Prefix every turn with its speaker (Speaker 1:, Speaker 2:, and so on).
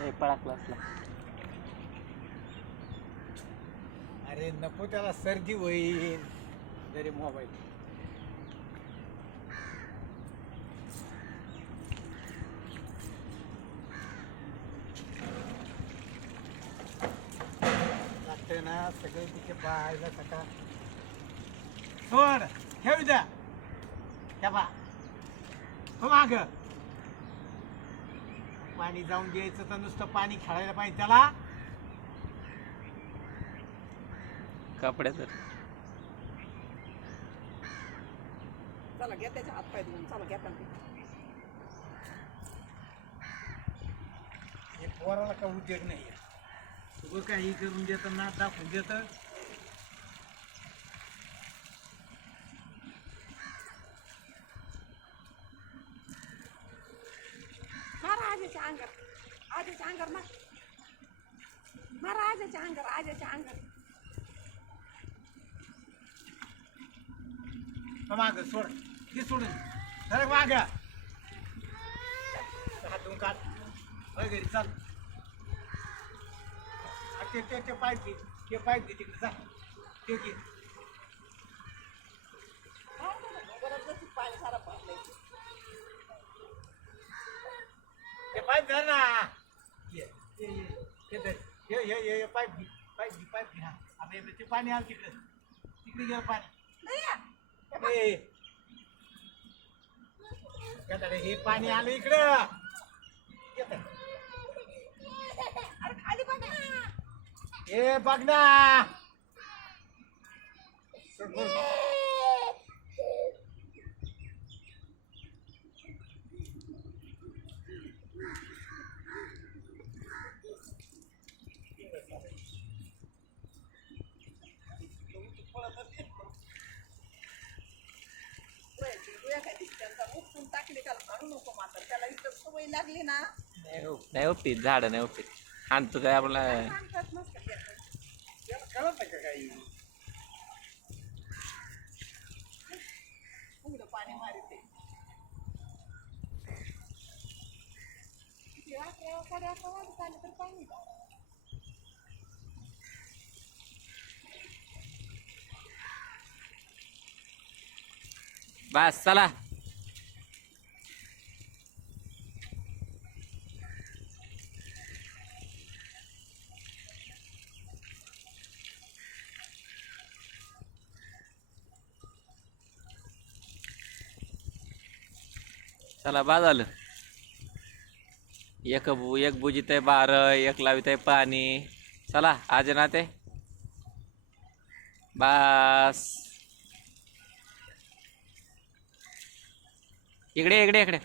Speaker 1: ए पळा क्लासला
Speaker 2: अरे नको त्याला सर्दी होईल. जरी मोबाईल. लागतंय ना सगळे तिथे पाहायला सकाळ सोड ठेव द्या त्या बा हो माग. पाणी जाऊन द्यायचं तर नुसतं पाणी खेळायला पाहिजे त्याला.
Speaker 1: कपडे तर.
Speaker 3: चला घ्या त्याच्या हात पाय धुवून. चला घ्या त्यांना.
Speaker 2: हे पोराला का उद्योग नाही उगं काही करून देतं ना दाखवून देतं
Speaker 3: मारा आजीच्या अंगार आजीच्या अंगार मार. मारा आजीच्या अंगार आजीच्या अंगार
Speaker 2: हो माग सोड. हे सोडून जरा माग. हातून काढ. घरी चाल. आ, ते ते ते पाईप ते पाईप घे तिकडे. जा. ते घे
Speaker 3: बरोबर पाणी सारा पाडलंय
Speaker 2: ते पाईप धर ना ये ये ये ये पाईप पाईप पाईप घे हा. आता हे ते पाणी आलं तिकडे. तिकडे गेलं पाणी? हे पाणी आलं इकडं. ए बघ ना सोड, सोड.
Speaker 3: त्यांचा उपटून टाकले त्याला काढू नको मात्र. त्याला इथं सवय लागली ना.
Speaker 1: नाही उप- नाही उपटीत झाड नाही उपटीत. आणतो काय आपला
Speaker 3: सांगतात नसतं
Speaker 2: कळत नाही का काही?
Speaker 3: उघडं पाणी मारिते. किती अकरा साडे अकरा वाजत आले तर पाणी का?
Speaker 1: बस चला. चला बा झालं. एक बु एक बुजीत आहे बार एक लावित आहे पाणी. चला आज ना ते बास. इकडे इकडे इकडे.